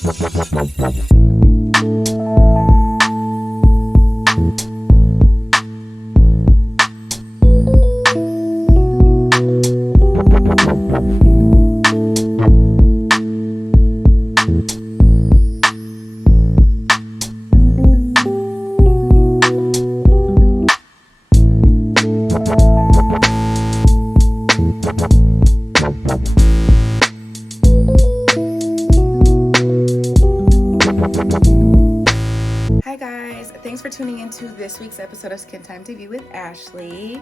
Hi guys, thanks for tuning into this week's episode of Skin Time TV with Ashley.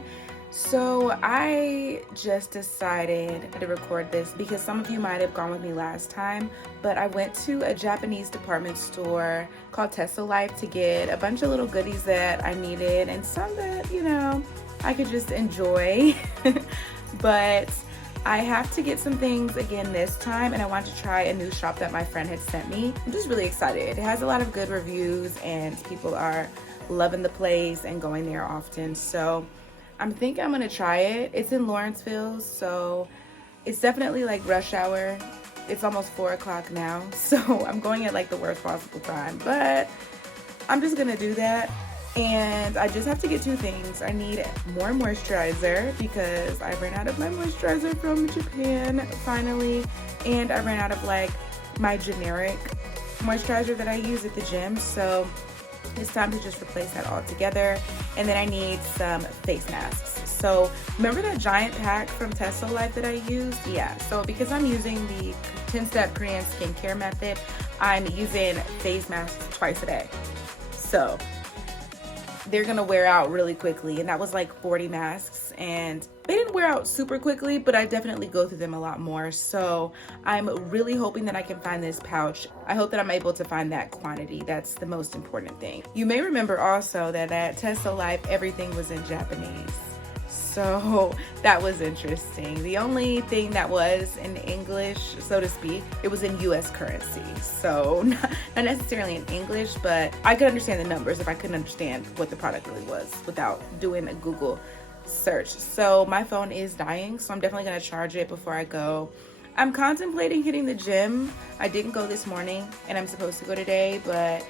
So I just decided to record this because some of you might have gone with me last time, but I went to a Japanese department store called Teso Life to get a bunch of little goodies that I needed and some that, you know, I could just enjoy. But I have to get some things again this time, and I want to try a new shop that my friend had sent me. I'm just really excited. It has a lot of good reviews and people are loving the place and going there often. So I'm thinking I'm gonna try it. It's in Lawrenceville, so it's definitely like rush hour. It's almost 4 o'clock now, so I'm going at like the worst possible time, but I'm just gonna do that. And I just have to get two things. I need more moisturizer because I ran out of my moisturizer from Japan finally, and I ran out of like my generic moisturizer that I use at the gym, so it's time to just replace that all together. And then I need some face masks. So remember that giant pack from Teso Life that I used? Yeah, so because I'm using the 10-step Korean skincare method, I'm using face masks twice a day. So they're gonna wear out really quickly, and that was like 40 masks, and they didn't wear out super quickly, but I definitely go through them a lot more. So I'm really hoping that I can find this pouch. I hope that I'm able to find that quantity. That's the most important thing. You may remember also that at Teso Life everything was in Japanese, so that was interesting. The only thing that was in English, so to speak, it was in US currency. So not necessarily in English, but I could understand the numbers if I couldn't understand what the product really was without doing a Google search. So my phone is dying, so I'm definitely gonna charge it before I go. I'm contemplating hitting the gym. I didn't go this morning and I'm supposed to go today, but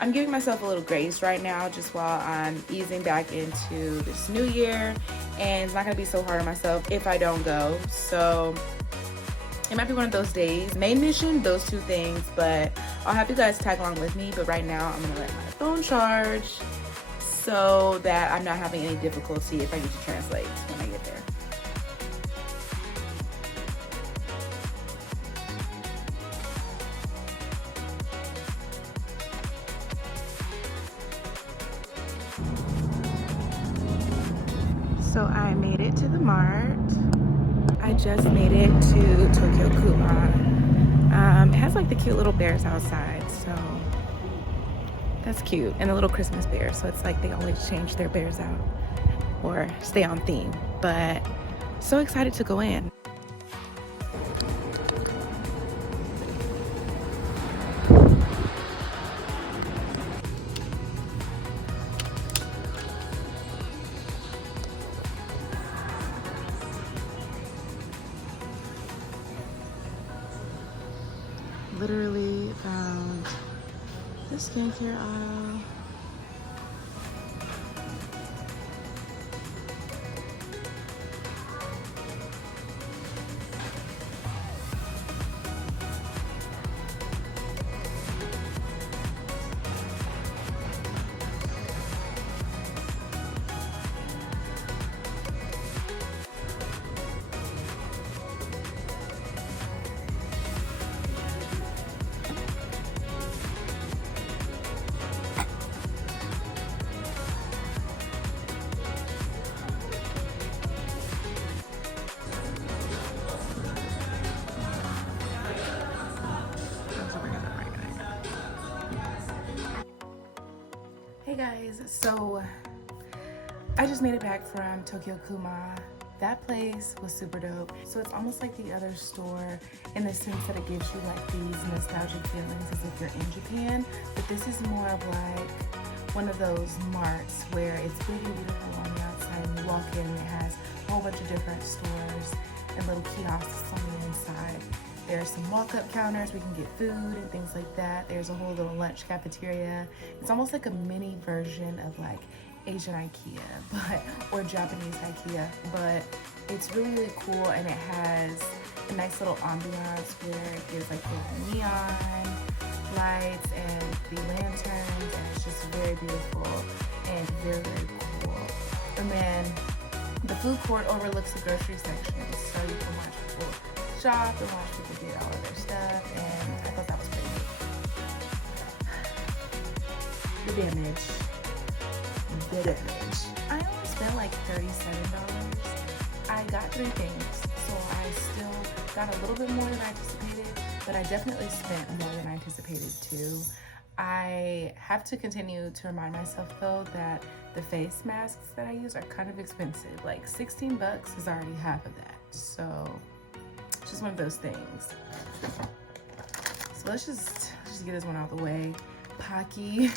I'm giving myself a little grace right now just while I'm easing back into this new year, and it's not gonna be so hard on myself if I don't go. So it might be one of those days. Main mission, those two things, but I'll have you guys tag along with me. But right now I'm gonna let my phone charge so that I'm not having any difficulty if I need to translate when I get there. So I made it to the mart. I just made it to Tokyo Kuma. It has like the cute little bears outside, so that's cute. And the little Christmas bears, so it's like they always change their bears out or stay on theme. But so excited to go in. Literally found the skincare aisle. Hey guys, so I just made it back from Tokyo Kuma. That place was super dope. So it's almost like the other store in the sense that it gives you like these nostalgic feelings as if you're in Japan, but this is more of like one of those marts where it's big and beautiful on the outside, and you walk in and it has a whole bunch of different stores and little kiosks on the inside There are some walk-up counters. We can get food and things like that. There's a whole little lunch cafeteria. It's almost like a mini version of like Asian IKEA, or Japanese IKEA, but it's really, really cool, and it has a nice little ambiance where it gives like the neon lights and the lanterns, and it's just very beautiful and very, very cool. And then the food court overlooks the grocery section, so you can watch people shop and watch people get all of their stuff, and I thought that was pretty neat. The damage. I only spent like $37. I got 3 things, so I still got a little bit more than I anticipated, but I definitely spent more than I anticipated too. I have to continue to remind myself though that the face masks that I use are kind of expensive. Like $16 is already half of that, so it's just one of those things. So let's just get this one out of the way. Pocky.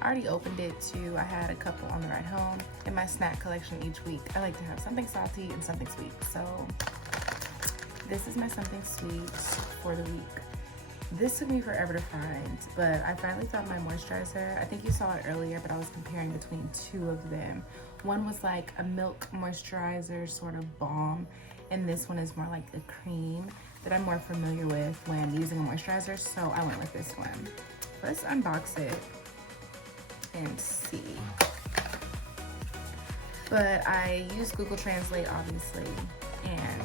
I already opened it too. I had a couple on the ride home. In my snack collection each week, I like to have something salty and something sweet. So this is my something sweet for the week. This took me forever to find, but I finally found my moisturizer. I think you saw it earlier, but I was comparing between 2 of them. One was like a milk moisturizer sort of balm, and this one is more like a cream that I'm more familiar with when using a moisturizer, so I went with this one. Let's unbox it and see. But I used Google Translate obviously, and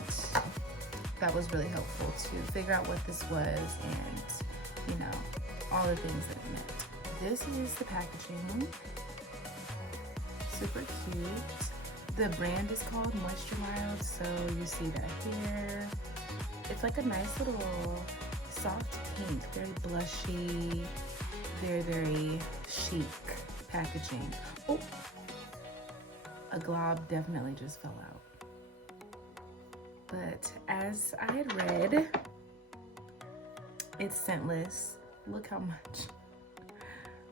that was really helpful to figure out what this was and, you know, all the things that it meant. This is the packaging. Super cute. The brand is called Moisture Mild, so you see that here. It's like a nice little soft pink, very blushy, very, very chic packaging. Oh, a glob definitely just fell out. But as I had read, it's scentless. Look how much.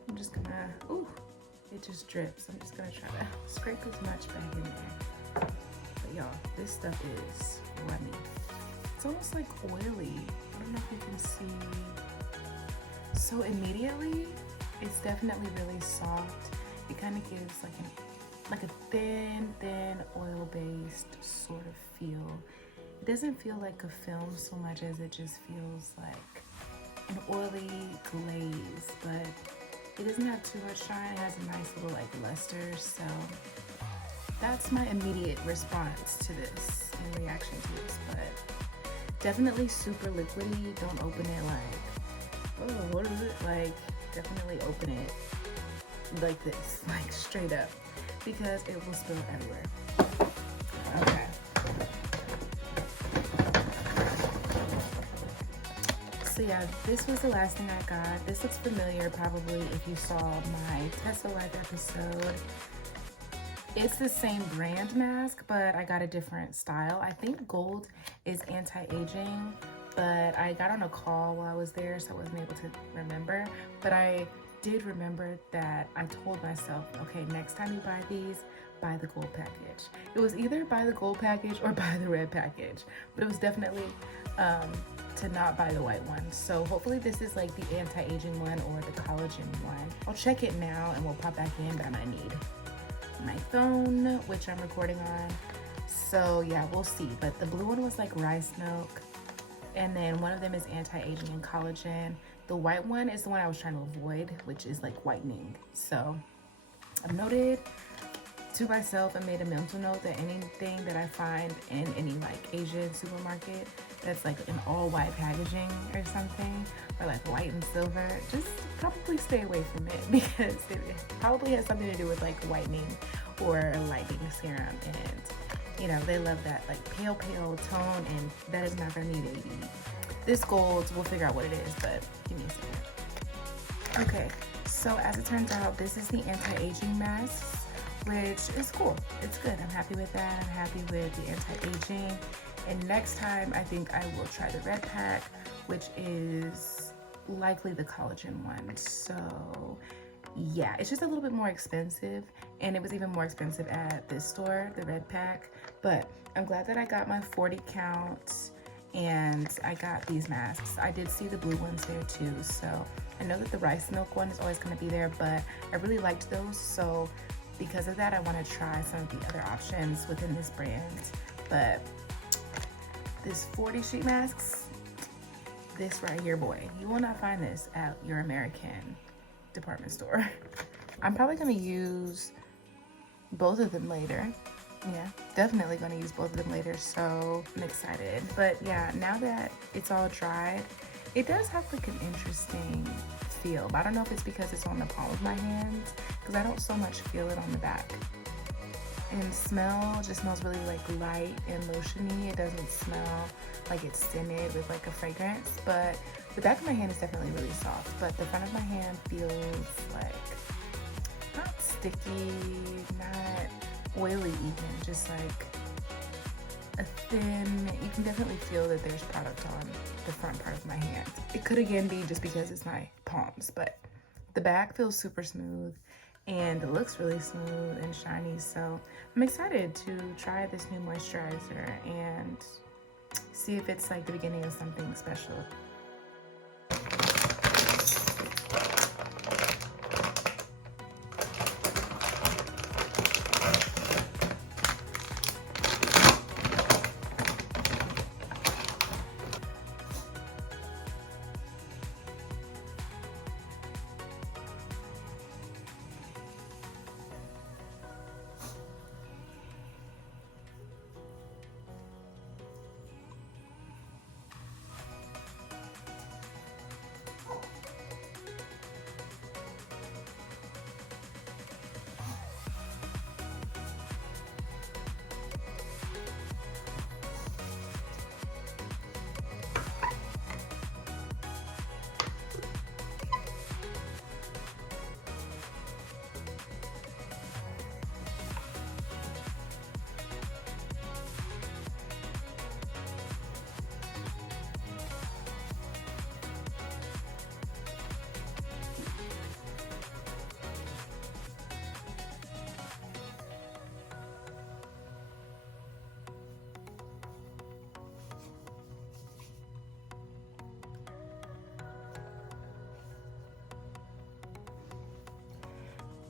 I'm just gonna, ooh, it just drips. I'm just gonna try to scrape as much back in there. But y'all, this stuff is runny. It's almost like oily. I don't know if you can see. So immediately, it's definitely really soft. It kind of gives like a thin oil-based sort of feel. It doesn't feel like a film so much as it just feels like an oily glaze, but it doesn't have too much shine. It has a nice little like luster, so that's my immediate response to this and reaction to this. But definitely super liquidy. Don't open it like, oh, what is it? Like, definitely open it like this, like straight up, because it will spill everywhere. Okay. So yeah, this was the last thing I got. This looks familiar probably if you saw my Teso Life episode. It's the same brand mask, but I got a different style. I think gold is anti-aging, but I got on a call while I was there, so I wasn't able to remember. But I did remember that I told myself, okay, next time you buy these, buy the gold package. It was either buy the gold package or buy the red package, but it was definitely to not buy the white one. So hopefully this is like the anti-aging one or the collagen one. I'll check it now and we'll pop back in, but I'm gonna need my phone, which I'm recording on. So yeah, we'll see. But the blue one was like rice milk, and then one of them is anti-aging and collagen. The white one is the one I was trying to avoid, which is like whitening. So I've noted to myself and made a mental note that anything that I find in any like Asian supermarket that's like an all white packaging or something, or like white and silver, just probably stay away from it, because it probably has something to do with like whitening or lightening serum, and you know, they love that like pale tone, and that is not gonna need AD. This gold, we'll figure out what it is, but give me a second. Okay, so as it turns out, this is the anti-aging mask, which is cool. It's good. I'm happy with that. I'm happy with the anti-aging. And next time, I think I will try the red pack, which is likely the collagen one. So yeah, it's just a little bit more expensive, and it was even more expensive at this store, the red pack. But I'm glad that I got my 40 count, and I got these masks. I did see the blue ones there too, so I know that the rice milk one is always going to be there, but I really liked those, so because of that I want to try some of the other options within this brand. But this 40 sheet masks, this right here, boy, you will not find this at your American department store. I'm probably going to use both of them later. Yeah, definitely going to use both of them later, so I'm excited. But yeah, now that it's all dried, it does have like an interesting feel, but I don't know if it's because it's on the palm of my hands, because I don't so much feel it on the back. And smell just smells really like light and lotiony. It doesn't smell like it's scented with like a fragrance, but the back of my hand is definitely really soft, but the front of my hand feels like not sticky, not oily even, just like a thin, you can definitely feel that there's product on the front part of my hand. It could again be just because it's my palms, but the back feels super smooth and it looks really smooth and shiny, so I'm excited to try this new moisturizer and see if it's like the beginning of something special.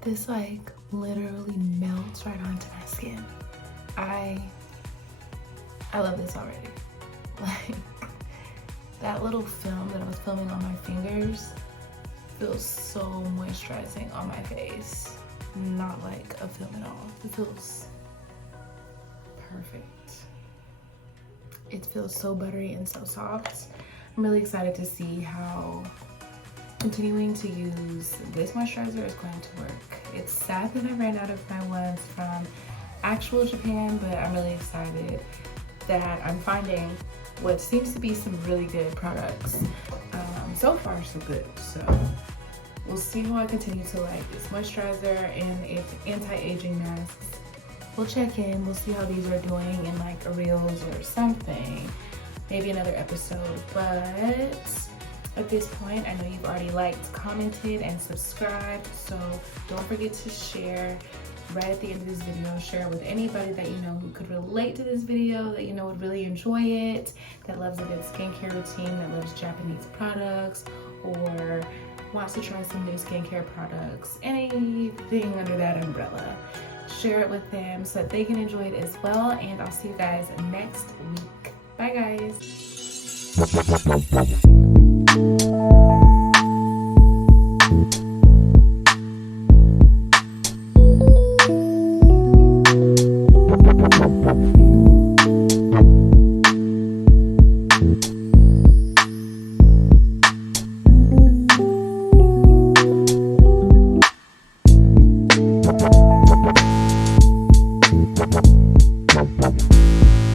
This like literally melts right onto my skin. I love this already. Like that little film that I was filming on my fingers feels so moisturizing on my face. Not like a film at all. It feels perfect. It feels so buttery and so soft. I'm really excited to see how continuing to use this moisturizer is going to work. It's sad that I ran out of my ones from actual Japan, but I'm really excited that I'm finding what seems to be some really good products. So far so good, so we'll see how I continue to like this moisturizer and its anti-aging masks. We'll check in, we'll see how these are doing in like a reels or something, maybe another episode. But at this point, I know you've already liked, commented, and subscribed, so don't forget to share right at the end of this video. Share it with anybody that you know who could relate to this video, that you know would really enjoy it, that loves a good skincare routine, that loves Japanese products, or wants to try some new skincare products, anything under that umbrella. Share it with them so that they can enjoy it as well, and I'll see you guys next week. Bye guys.